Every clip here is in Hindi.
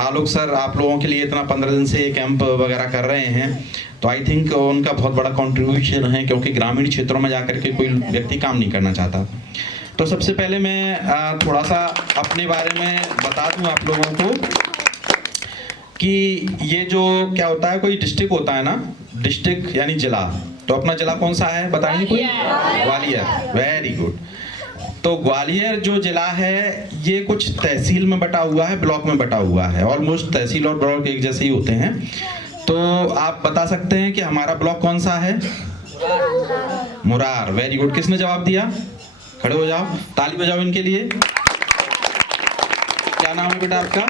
आलोक सर आप लोगों के लिए इतना 15 दिन से कैंप वगैरह कर रहे हैं, तो आई थिंक उनका बहुत बड़ा कंट्रीब्यूशन है, क्योंकि ग्रामीण क्षेत्रों में जाकर के कोई व्यक्ति काम नहीं करना चाहता। तो सबसे पहले मैं थोड़ा सा अपने बारे में बता दूं आप लोगों को कि ये जो क्या होता है, कोई डिस्ट्रिक्ट होता है ना, डिस्ट्रिक्ट यानी जिला, तो अपना जिला कौन सा है बताएंगे कोई? ग्वालियर। Very good. तो ग्वालियर जो जिला है ये कुछ तहसील में बटा हुआ है, ब्लॉक में बटा हुआ है, ऑलमोस्ट तहसील और ब्लॉक एक जैसे ही होते हैं। तो आप बता सकते हैं कि हमारा ब्लॉक कौन सा है? मुरार। Very good. किसने जवाब दिया? खड़े हो जाओ, ताली बजाओ इनके लिए। क्या नाम है बेटा आपका?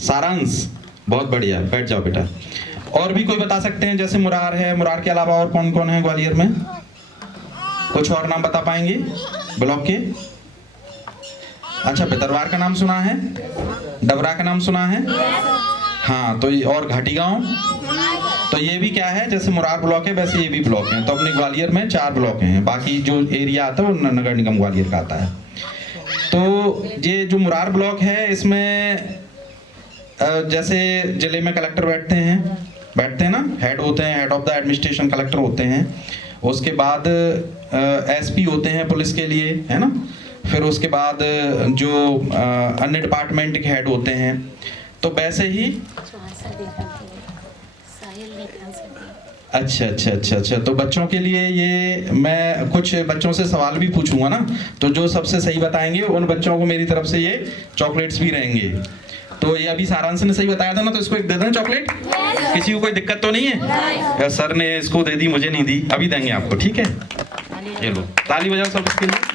सारांश। बहुत बढ़िया, बैठ जाओ बेटा। और भी कोई बता सकते हैं? जैसे मुरार है, मुरार के अलावा और कौन कौन है ग्वालियर में? कुछ और नाम बता पाएंगे ब्लॉक के? अच्छा, भितरवार का नाम सुना है? डबरा का नाम सुना है? हाँ, तो और घाटी गांव। तो ये भी क्या है, जैसे मुरार ब्लॉक है वैसे ये भी ब्लॉक है। तो अपने ग्वालियर में 4 ब्लॉक हैं, बाकी जो एरिया आता है वो नगर निगम ग्वालियर का आता है। तो ये जो मुरार ब्लॉक है इसमें जैसे जिले में कलेक्टर बैठते हैं ना, हेड होते हैं, head of the administration collector होते हैं। उसके बाद एसपी होते हैं पुलिस के लिए, है ना। फिर उसके बाद जो अन्य डिपार्टमेंट के हेड होते हैं। तो वैसे ही अच्छा। तो बच्चों के लिए ये मैं कुछ बच्चों से सवाल भी पूछूंगा ना, तो जो सबसे सही बताएंगे उन बच्चों को मेरी तरफ से ये चॉकलेट्स भी रहेंगे। तो ये अभी सारांश ने सही बताया था ना, तो इसको एक दे दें चॉकलेट। किसी को कोई दिक्कत तो नहीं है? या सर ने इसको दे दी, मुझे नहीं दी, अभी देंगे आपको, ठीक है? ये लो, ताली बजाओ सब इसके लिए।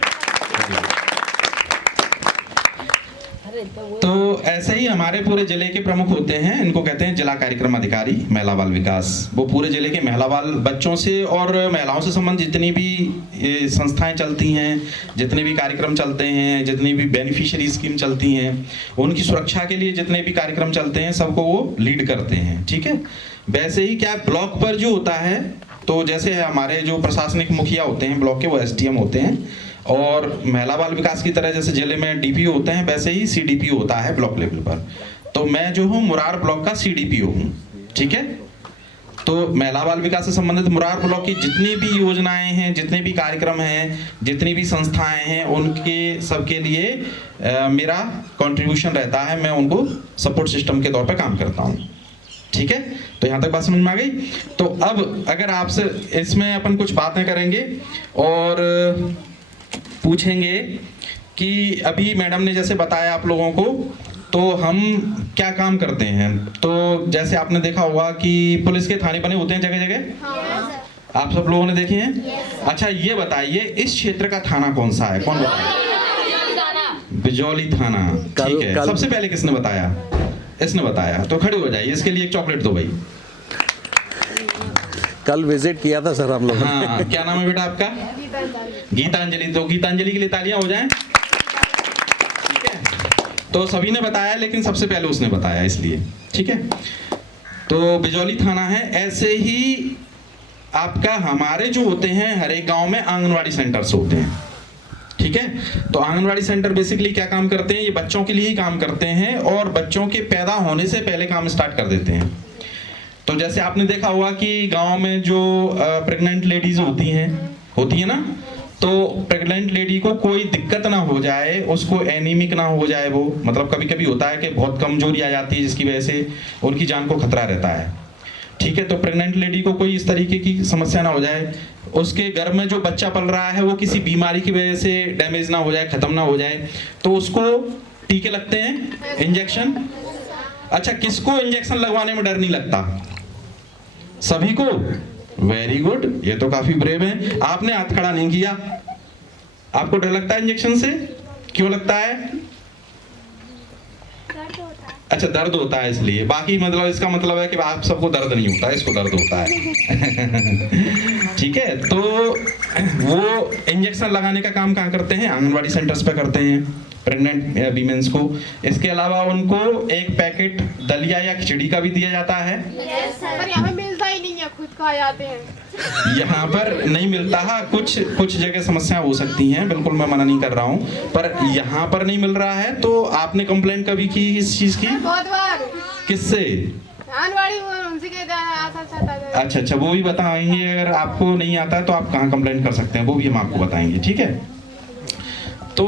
तो ऐसे ही हमारे पूरे जिले के प्रमुख होते हैं, इनको कहते हैं जिला कार्यक्रम अधिकारी महिला बाल विकास। वो पूरे जिले के महिला बाल बच्चों से और महिलाओं से संबंधित जितनी भी संस्थाएं चलती हैं, जितने भी कार्यक्रम चलते हैं, जितनी भी बेनिफिशियरी स्कीम चलती हैं, उनकी सुरक्षा के लिए जितने भी कार्यक्रम चलते हैं सबको वो लीड करते हैं, ठीक है। वैसे ही क्या ब्लॉक पर जो होता है, तो जैसे हमारे जो प्रशासनिक मुखिया होते हैं ब्लॉक के, वो SDM होते हैं, और महिला बाल विकास की तरह जैसे जिले में DPO होते हैं वैसे ही CDPO होता है ब्लॉक लेवल पर। तो मैं जो हूँ मुरार ब्लॉक का CDPO हूँ, ठीक है। तो महिला बाल विकास से संबंधित मुरार ब्लॉक की जितनी भी योजनाएं हैं, जितने भी कार्यक्रम हैं, जितनी भी संस्थाएं हैं, उनके सबके लिए मेरा कंट्रीब्यूशन रहता है। मैं उनको सपोर्ट सिस्टम के तौर पर काम करता हूँ, ठीक है। तो यहाँ तक बात समझ में आ गई। तो अब अगर आपसे इसमें अपन कुछ बातें करेंगे और पूछेंगे कि अभी मैडम ने जैसे बताया आप लोगों को, तो हम क्या काम करते हैं। तो जैसे आपने देखा होगा कि पुलिस के थाने बने होते हैं जगह जगह, आप सब लोगों ने देखे हैं। अच्छा, ये बताइए इस क्षेत्र का थाना कौन सा है? कौन बताए? बिजौली थाना, ठीक है। सबसे पहले किसने बताया? इसने बताया। तो खड़े हो जाइए, इसके लिए एक चॉकलेट दो भाई। कल विजिट किया था सर हम लोग। हाँ, क्या नाम है बेटा आपका? गीतांजलि। तो गीतांजलि के लिए तालियां हो जाएं, ठीक है। तो सभी ने बताया, लेकिन सबसे पहले उसने बताया, इसलिए, ठीक है। तो बिजौली थाना है। ऐसे ही आपका हमारे जो होते हैं हर एक गांव में आंगनवाड़ी सेंटर्स होते हैं, ठीक है। तो आंगनवाड़ी सेंटर बेसिकली क्या काम करते हैं? ये बच्चों के लिए ही काम करते हैं और बच्चों के पैदा होने से पहले काम स्टार्ट कर देते हैं। तो जैसे आपने देखा होगा कि गांव में जो प्रेग्नेंट लेडीज होती है ना, तो प्रेग्नेंट लेडी को कोई दिक्कत ना हो जाए, उसको एनीमिक ना हो जाए, वो मतलब कभी कभी होता है कि बहुत कमजोरी आ जाती है जिसकी वजह से उनकी जान को खतरा रहता है, ठीक है। तो प्रेग्नेंट लेडी को कोई इस तरीके की समस्या ना हो जाए, उसके घर में जो बच्चा पल रहा है वो किसी बीमारी की वजह से डैमेज ना हो जाए, खत्म ना हो जाए, तो उसको टीके लगते हैं, इंजेक्शन। अच्छा, किसको इंजेक्शन लगवाने में डर नहीं लगता? सभी को। वेरी गुड, ये तो काफी ब्रेव है। आपने हाथ खड़ा नहीं किया। आपको डर लगता है इंजेक्शन से? क्यों लगता है? अच्छा, दर्द होता है इसलिए। बाकी मतलब इसका मतलब है कि आप सबको दर्द नहीं होता है, इसको दर्द होता है। ठीक है। तो वो इंजेक्शन लगाने का काम कहाँ करते हैं? आंगनवाड़ी सेंटर्स पे करते हैं, प्रेग्नेंट वीमेंस को। इसके अलावा उनको एक पैकेट दलिया या खिचड़ी का भी दिया जाता है। पर यहाँ पे मिलता ही नहीं है, खुद खा जाते हैं। यहाँ पर नहीं मिलता है, कुछ जगह समस्याएं हो सकती हैं, बिल्कुल मैं मना नहीं कर रहा हूँ, पर यहाँ पर नहीं मिल रहा है। तो आपने कंप्लेंट कभी की इस चीज़ की? बहुत बार। किससे? आंगनवाड़ी उनसे कहते हैं। अच्छा, वो भी बताएंगे। अगर आपको नहीं आता है तो आप कहाँ कंप्लेंट कर सकते हैं, वो भी हम आपको बताएंगे, ठीक है? तो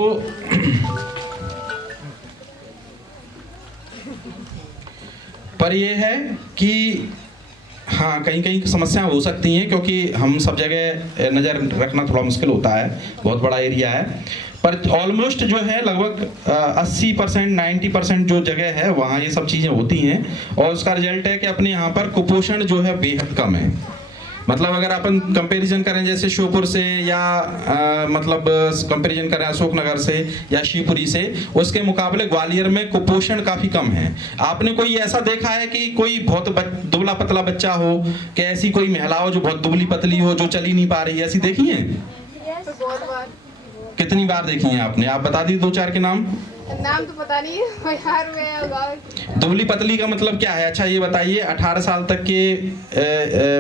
पर ये है कि हाँ, कहीं समस्याएं हो सकती हैं, क्योंकि हम सब जगह नज़र रखना थोड़ा मुश्किल होता है, बहुत बड़ा एरिया है। पर ऑलमोस्ट जो है लगभग 80% 90% जो जगह है वहाँ ये सब चीज़ें होती हैं। और उसका रिजल्ट है कि अपने यहाँ पर कुपोषण जो है बेहद कम है। मतलब अगर अपन कंपैरिजन करें जैसे श्योपुर से या मतलब कंपैरिजन करें अशोकनगर से या शिवपुरी से, उसके मुकाबले ग्वालियर में कुपोषण काफ़ी कम है। आपने कोई ऐसा देखा है कि कोई बहुत दुबला पतला बच्चा हो, कि ऐसी कोई महिला हो जो बहुत दुबली पतली हो, जो चल ही नहीं पा रही है, ऐसी देखी है? बहुत बार। कितनी बार देखी हैं आपने? आप बता दी 2-4 के नाम तो पता नहीं यार, मैं दुबली पतली का मतलब क्या है? अच्छा ये बताइए, 18 साल तक के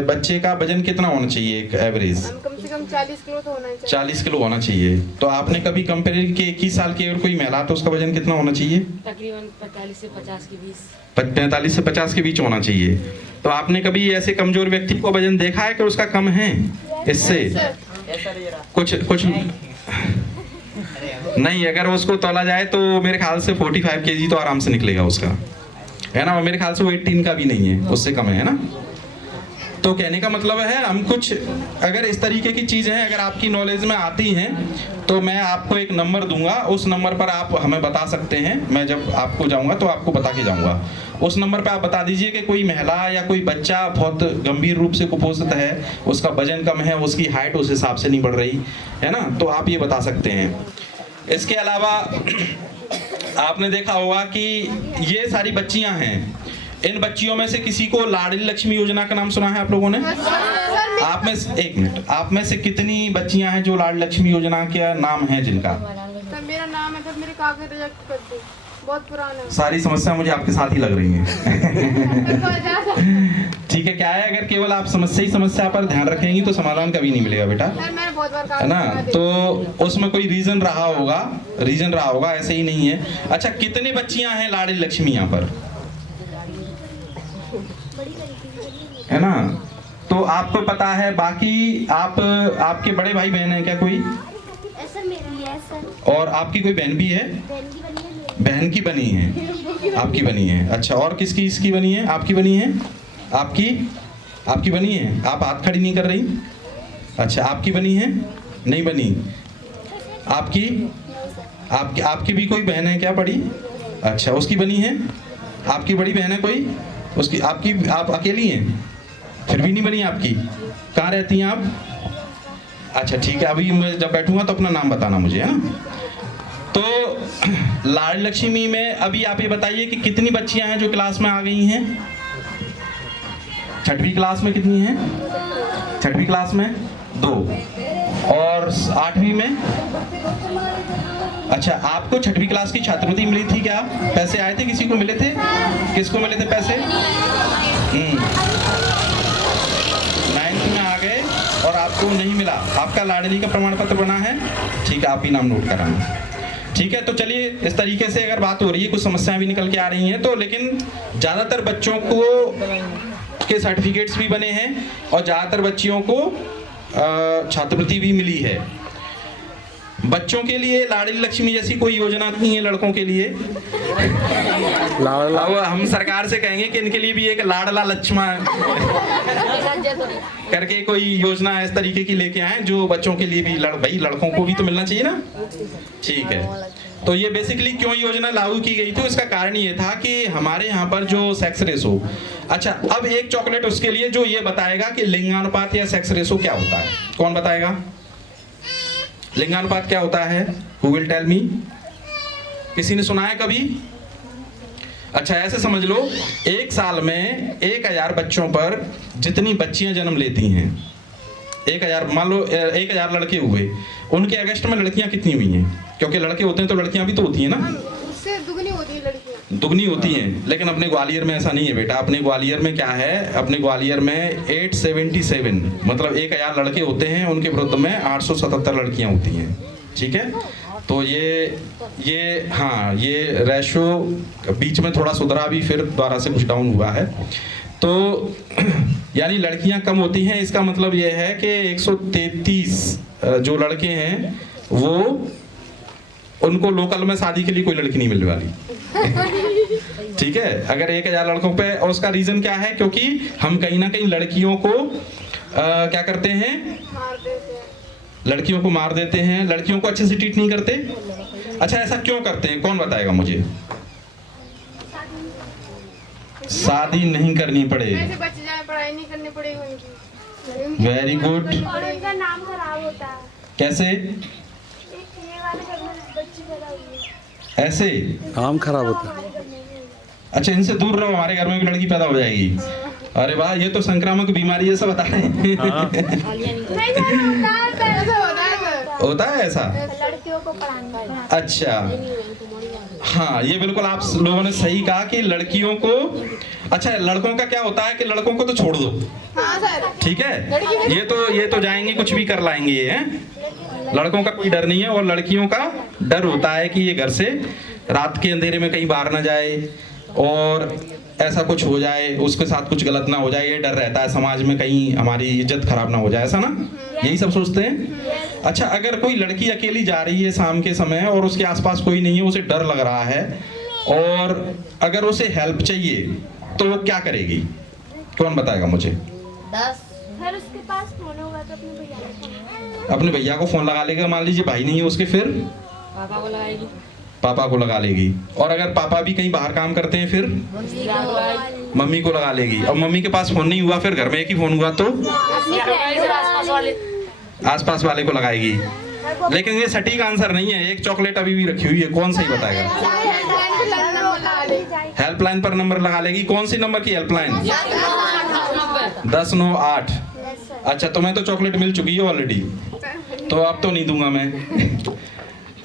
बच्चे का वजन कितना होना चाहिए एक एवरेज? कम से कम 40 किलो तो होना चाहिए। 40 किलो होना चाहिए। तो आपने कभी कंपेयर कि 21 साल की अगर कोई महिला तो उसका वजन कितना होना चाहिए? तकरीबन 45 से 50 के बीच। 45 से 50 के बीच होना चाहिए। तो आपने कभी ऐसे कमजोर व्यक्ति को वजन देखा है कि उसका कम है इससे? कुछ नहीं, अगर उसको तोला जाए तो मेरे ख्याल से 45 केजी तो आराम से निकलेगा उसका, है ना? मेरे ख्याल से वो 18 का भी नहीं है, उससे कम है ना? तो कहने का मतलब है हम कुछ अगर इस तरीके की चीज़ें अगर आपकी नॉलेज में आती हैं तो मैं आपको एक नंबर दूंगा, उस नंबर पर आप हमें बता सकते हैं। मैं जब आपको जाऊंगा तो आपको बता के जाऊंगा। उस नंबर पर आप बता दीजिए कि कोई महिला या कोई बच्चा बहुत गंभीर रूप से कुपोषित है, उसका वजन कम है, उसकी हाइट उस हिसाब से नहीं बढ़ रही है ना, तो आप ये बता सकते हैं। इसके अलावा आपने देखा होगा कि ये सारी बच्चियां हैं, इन बच्चियों में से किसी को लाडली लक्ष्मी योजना का नाम सुना है आप लोगों ने? आप में एक मिनट, आप में से कितनी बच्चियां हैं जो लाडली लक्ष्मी योजना के नाम है जिनका? सर मेरा नाम है, सर मेरे कागज रिजेक्ट कर दो, बहुत पुराना है। सारी समस्या मुझे आपके साथ ही लग रही हैं। ठीक है, क्या है, अगर केवल आप समस्या पर ध्यान रखेंगी तो समाधान कभी नहीं मिलेगा बेटा, है ना? तो उसमें कोई रीजन रहा होगा, ऐसे ही नहीं है। अच्छा, कितने बच्चियां हैं लाडली लक्ष्मी यहाँ पर, है ना? तो आपको पता है, बाकी आपके बड़े भाई बहन है क्या कोई? और आपकी कोई बहन भी है? बहन की बनी है, आपकी बनी है। अच्छा, और किसकी इसकी बनी है? आपकी बनी है? आपकी बनी है? आप हाथ खड़ी नहीं कर रही? अच्छा, आपकी बनी है? नहीं बनी। आपकी भी कोई बहन है क्या बड़ी? अच्छा, उसकी बनी है? आपकी बड़ी बहन है कोई? उसकी आप अकेली हैं? फिर भी नहीं बनी आपकी? कहाँ रहती हैं आप? अच्छा ठीक है, अभी मैं जब बैठूंगा तो अपना नाम बताना मुझे, है ना? तो लाडली लक्ष्मी में अभी आप ये बताइए कि कितनी बच्चियां हैं जो क्लास में आ गई हैं? 6वीं क्लास में कितनी हैं? 6वीं क्लास में 2, और 8वीं में? अच्छा, आपको 6वीं क्लास की छात्रवृत्ति मिली थी क्या? पैसे आए थे, किसी को मिले थे? किसको मिले थे पैसे? 9th में आ गए और आपको नहीं मिला, आपका लाडली का प्रमाण पत्र बना है? ठीक है, आप ही नाम नोट कराना। ठीक है, तो चलिए, इस तरीके से अगर बात हो रही है, कुछ समस्याएं भी निकल के आ रही हैं, तो लेकिन ज़्यादातर बच्चों को के सर्टिफिकेट्स भी बने हैं और ज़्यादातर बच्चियों को छात्रवृत्ति भी मिली है। बच्चों के लिए लाडली लक्ष्मी जैसी कोई योजना नहीं है लड़कों के लिए। अब हम सरकार से कहेंगे कि इनके लिए भी एक लाडला लक्ष्मण करके कोई योजना इस तरीके की लेके आए जो बच्चों के लिए भी भाई लड़कों को भी तो मिलना चाहिए ना। ठीक है, तो ये बेसिकली क्यों योजना लागू की गई थी, इसका कारण ये था कि हमारे यहाँ पर जो सेक्स रेशो, अच्छा अब एक चॉकलेट उसके लिए जो ये बताएगा कि लिंगानुपात या सेक्स रेशो क्या होता है। कौन बताएगा लिंगानुपात क्या होता है? Who will tell me? किसी ने सुना है कभी? अच्छा, ऐसे समझ लो, एक साल में 1000 बच्चों पर जितनी बच्चियां जन्म लेती हैं, 1000 मान लो 1000 लड़के हुए, उनके अगस्त में लड़कियां कितनी हुई हैं? क्योंकि लड़के होते हैं तो लड़कियां भी तो होती हैं ना, उससे दुगनी होती है लड़कियाँ। दुगनी होती हैं। लेकिन अपने ग्वालियर में ऐसा नहीं है बेटा। अपने ग्वालियर में क्या है, अपने ग्वालियर में 877 मतलब 1000 लड़के होते हैं, उनके विरुद्ध में 877 लड़कियां होती हैं। ठीक है, तो ये हाँ, ये रेशो बीच में थोड़ा सुधरा भी, फिर दोबारा से कुछ डाउन हुआ है। तो यानी लड़कियां कम होती हैं, इसका मतलब ये है कि 133 जो लड़के हैं वो, उनको लोकल में शादी के लिए कोई लड़की नहीं मिलने वाली। ठीक है, अगर 1000 लड़कों पे, और उसका रीजन क्या है, क्योंकि हम कहीं ना कहीं लड़कियों को क्या करते हैं, मार देते हैं। लड़कियों को मार देते हैं, लड़कियों को अच्छे से ट्रीट नहीं करते। अच्छा, ऐसा क्यों करते हैं, कौन बताएगा मुझे? शादी नहीं करनी पड़े। ऐसे बच जाए, पढ़ाई नहीं करनी पड़ेगी उनकी। Very good. और उनका नाम खराब होता है। कैसे? ये वाले घर में बच्ची पैदा हुई है। ऐसे नाम खराब होता है। हमारे घर में नहीं हुई। अच्छा, इनसे दूर रहो, हमारे घर में भी लड़की पैदा हो जाएगी। अरे वाह, ये तो संक्रामक बीमारी जैसा बता रहे हैं। नहीं सर, होता है ऐसा होता है सर। होता है ऐसा? लड़कियों को पढ़ाना। अच्छा, हाँ, ये बिल्कुल आप लोगों ने सही कहा कि लड़कियों को, अच्छा लड़कों का क्या होता है कि लड़कों को तो छोड़ दो, हाँ सर। ठीक है, ये तो जाएंगे, कुछ भी कर लाएंगे ये, हैं? लड़कों का कोई डर नहीं है, और लड़कियों का डर होता है कि ये घर से रात के अंधेरे में कहीं बाहर ना जाए और ऐसा कुछ हो जाए, उसके साथ कुछ गलत ना हो जाए, ये डर रहता है समाज में, कहीं हमारी इज्जत खराब ना हो जाए, ऐसा ना, यही सब सोचते हैं। अच्छा, अगर कोई लड़की अकेली जा रही है शाम के समय और उसके आसपास कोई नहीं है, उसे डर लग रहा है और अगर उसे हेल्प चाहिए तो वो क्या करेगी, कौन बताएगा मुझे? फिर उसके पास फोन होगा तो अपने भैया को फोन होगा। अपने भैया को फोन लगा लेगा, मान लीजिए भाई नहीं है उसके, फिर पापा को लगाएगी, पापा को लगा लेगी, और अगर पापा भी कहीं बाहर काम करते हैं फिर मम्मी को लगाएगी, मम्मी को लगा लेगी। अब मम्मी के पास फोन नहीं हुआ, फिर घर में एक ही फोन हुआ तो आसपास वाले को लगाएगी। लेकिन ये सटीक आंसर नहीं है, एक चॉकलेट अभी भी रखी हुई है, कौन सही बताएगा? हेल्पलाइन पर नंबर लगा लेगी। कौन सी नंबर की हेल्पलाइन? 1098। अच्छा, तुम्हें तो चॉकलेट मिल चुकी है ऑलरेडी, तो अब तो नहीं दूंगा मैं।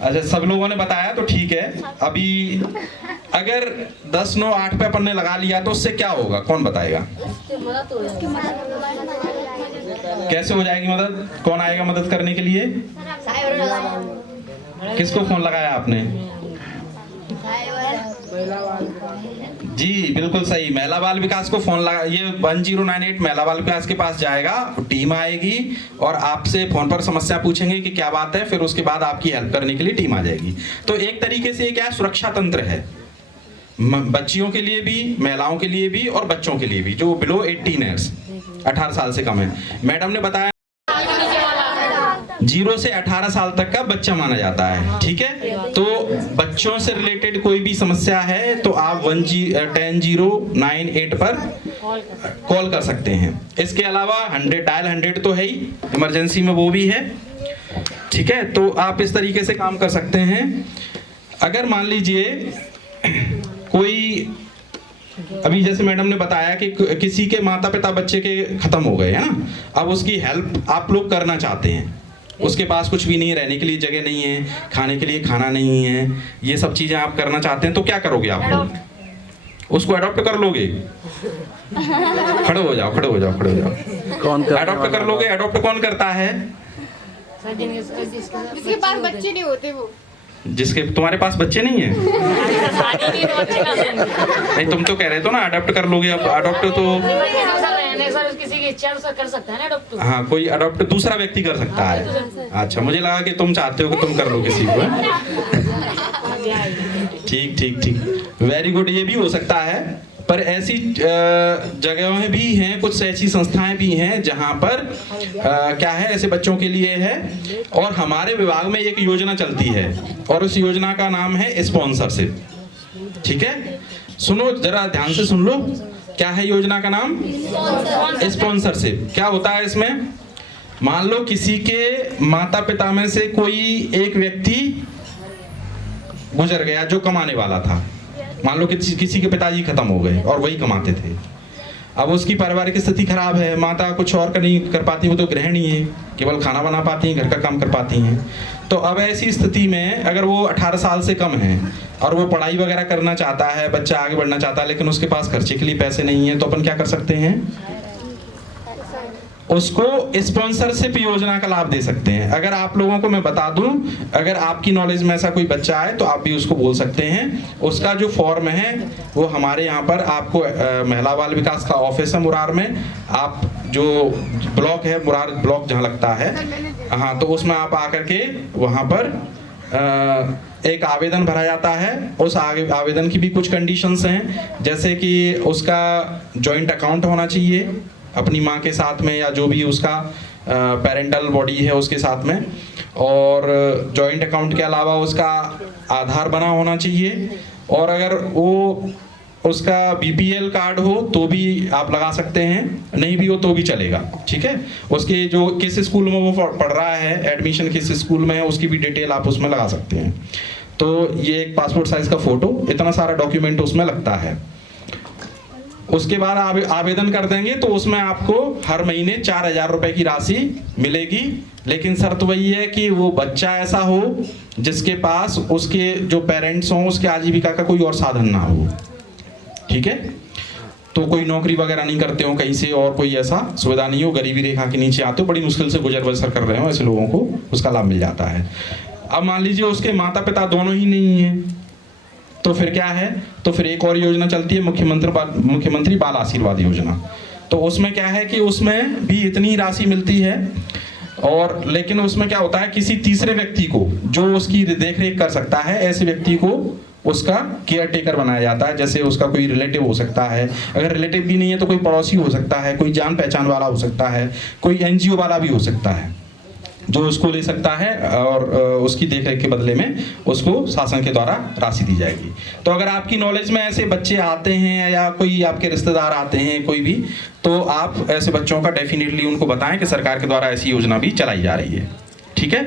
अच्छा, सब लोगों ने बताया तो ठीक है। अभी अगर 1098 पे अपन ने लगा लिया तो उससे क्या होगा, कौन बताएगा? कैसे हो जाएगी मदद? कौन आएगा मदद करने के लिए? किसको फोन लगाया आपने? जी बिल्कुल सही, महिला बाल विकास को फोन लगा। ये 1098 महिला बाल विकास के पास जाएगा, टीम आएगी और आपसे फोन पर समस्या पूछेंगे कि क्या बात है, फिर उसके बाद आपकी हेल्प करने के लिए टीम आ जाएगी। तो एक तरीके से ये क्या सुरक्षा तंत्र है, बच्चियों के लिए भी, महिलाओं के लिए भी और बच्चों के लिए भी जो बिलो 18 ईयर्स 18 साल से कम है। मैडम ने बताया 0 से 18 साल तक का बच्चा माना जाता है, ठीक है। तो बच्चों से रिलेटेड कोई भी समस्या है तो आप 10098 पर कॉल कर सकते हैं। इसके अलावा 100 डायल 100 तो है ही, इमरजेंसी में वो भी है, ठीक है। तो आप इस तरीके से काम कर सकते हैं। अगर मान लीजिए कोई, अभी जैसे मैडम ने बताया कि किसी के माता पिता बच्चे के खत्म हो गए, है ना, अब उसकी हेल्प आप लोग करना चाहते हैं, उसके पास कुछ भी नहीं है, रहने के लिए जगह नहीं है, खाने के लिए खाना नहीं है, ये सब चीजें आप करना चाहते हैं, तो क्या करोगे आप लोग? उसको अडॉप्ट कर लोगे? खड़े हो जाओ, खड़े हो जाओ, खड़े हो जाओ। कौन अडॉप्ट कर लोगे? अडॉप्ट कौन करता है? जिसके पास बच्चे नहीं होते वो। जिसके, तुम्हारे पास बच्चे नहीं है? नहीं, तुम तो कह रहे थे ना अडॉप्ट कर लोगे, अब अडॉप्ट तो किसी की इच्छा अनुसार कर सकता है ना अडॉप्ट। हाँ, कोई अडॉप्ट दूसरा व्यक्ति कर सकता है। अच्छा, मुझे लगा कि तुम चाहते हो कि तुम कर लो किसी को। ठीक ठीक ठीक, वेरी गुड, ये भी हो सकता है। पर ऐसी जगहें भी हैं, कुछ ऐसी संस्थाएं भी हैं जहां पर क्या है, ऐसे बच्चों के लिए है। और हमारे विभाग में एक योजना चलती है और उस योजना का नाम है स्पॉन्सरशिप, ठीक है। सुनो जरा ध्यान से सुन लो, क्या है योजना का नाम? स्पॉन्सरशिप। क्या होता है इसमें? मान लो किसी के माता पिता में से कोई एक व्यक्ति गुजर गया जो कमाने वाला था, मान लो किसी के पिताजी खत्म हो गए और वही कमाते थे। अब उसकी पारिवारिक स्थिति खराब है, माता कुछ और नहीं कर पाती, वो तो गृहिणी है, केवल खाना बना पाती हैं, घर का काम कर पाती हैं। तो अब ऐसी स्थिति में अगर वो 18 साल से कम है और वो पढ़ाई वगैरह करना चाहता है, बच्चा आगे बढ़ना चाहता है, लेकिन उसके पास खर्चे के लिए पैसे नहीं है, तो अपन क्या कर सकते हैं, उसको स्पॉन्सरशिप योजना का लाभ दे सकते हैं। अगर आप लोगों को मैं बता दूं, अगर आपकी नॉलेज में ऐसा कोई बच्चा है तो आप भी उसको बोल सकते हैं। उसका जो फॉर्म है वो हमारे यहाँ पर आपको महिला बाल विकास का ऑफिस है मुरार में, आप जो ब्लॉक है मुरार ब्लॉक जहाँ लगता है, हाँ, तो उसमें आप आकर के वहाँ पर एक आवेदन भरा जाता है। उस आवेदन की भी कुछ कंडीशंस हैं, जैसे कि उसका जॉइंट अकाउंट होना चाहिए अपनी माँ के साथ में या जो भी उसका पेरेंटल बॉडी है उसके साथ में, और जॉइंट अकाउंट के अलावा उसका आधार बना होना चाहिए, और अगर वो उसका बीपीएल कार्ड हो तो भी आप लगा सकते हैं, नहीं भी हो तो भी चलेगा, ठीक है। उसके जो किस स्कूल में वो पढ़ रहा है, एडमिशन किस स्कूल में है, उसकी भी डिटेल आप उसमें लगा सकते हैं। तो ये एक पासपोर्ट साइज का फोटो, इतना सारा डॉक्यूमेंट उसमें लगता है। उसके बाद आवेदन कर देंगे तो उसमें आपको हर महीने 4,000 रुपए की राशि मिलेगी, लेकिन शर्त वही है कि वो बच्चा ऐसा हो जिसके पास उसके जो पेरेंट्स हों उसके आजीविका का कोई और साधन ना हो, ठीक है। तो कोई नौकरी वगैरह नहीं करते हो कहीं से और कोई ऐसा सुविधा नहीं हो, गरीबी रेखा के नीचे आते हो, बड़ी मुश्किल से गुजर बसर कर रहे हो, ऐसे लोगों को उसका लाभ मिल जाता है। अब मान लीजिए उसके माता पिता दोनों ही नहीं हैं, तो फिर क्या है, तो फिर एक और योजना चलती है मुख्यमंत्री बाल आशीर्वाद योजना। तो उसमें क्या है कि उसमें भी इतनी राशि मिलती है, और लेकिन उसमें क्या होता है, किसी तीसरे व्यक्ति को जो उसकी देख रेख कर सकता है, ऐसे व्यक्ति को उसका केयर टेकर बनाया जाता है। जैसे उसका कोई रिलेटिव हो सकता है, अगर रिलेटिव भी नहीं है तो कोई पड़ोसी हो सकता है, कोई जान पहचान वाला हो सकता है, कोई एनजीओ वाला भी हो सकता है जो उसको ले सकता है, और उसकी देखरेख के बदले में उसको शासन के द्वारा राशि दी जाएगी। तो अगर आपकी नॉलेज में ऐसे बच्चे आते हैं या कोई आपके रिश्तेदार आते हैं कोई भी, तो आप ऐसे बच्चों का डेफिनेटली उनको बताएं कि सरकार के द्वारा ऐसी योजना भी चलाई जा रही है, ठीक है।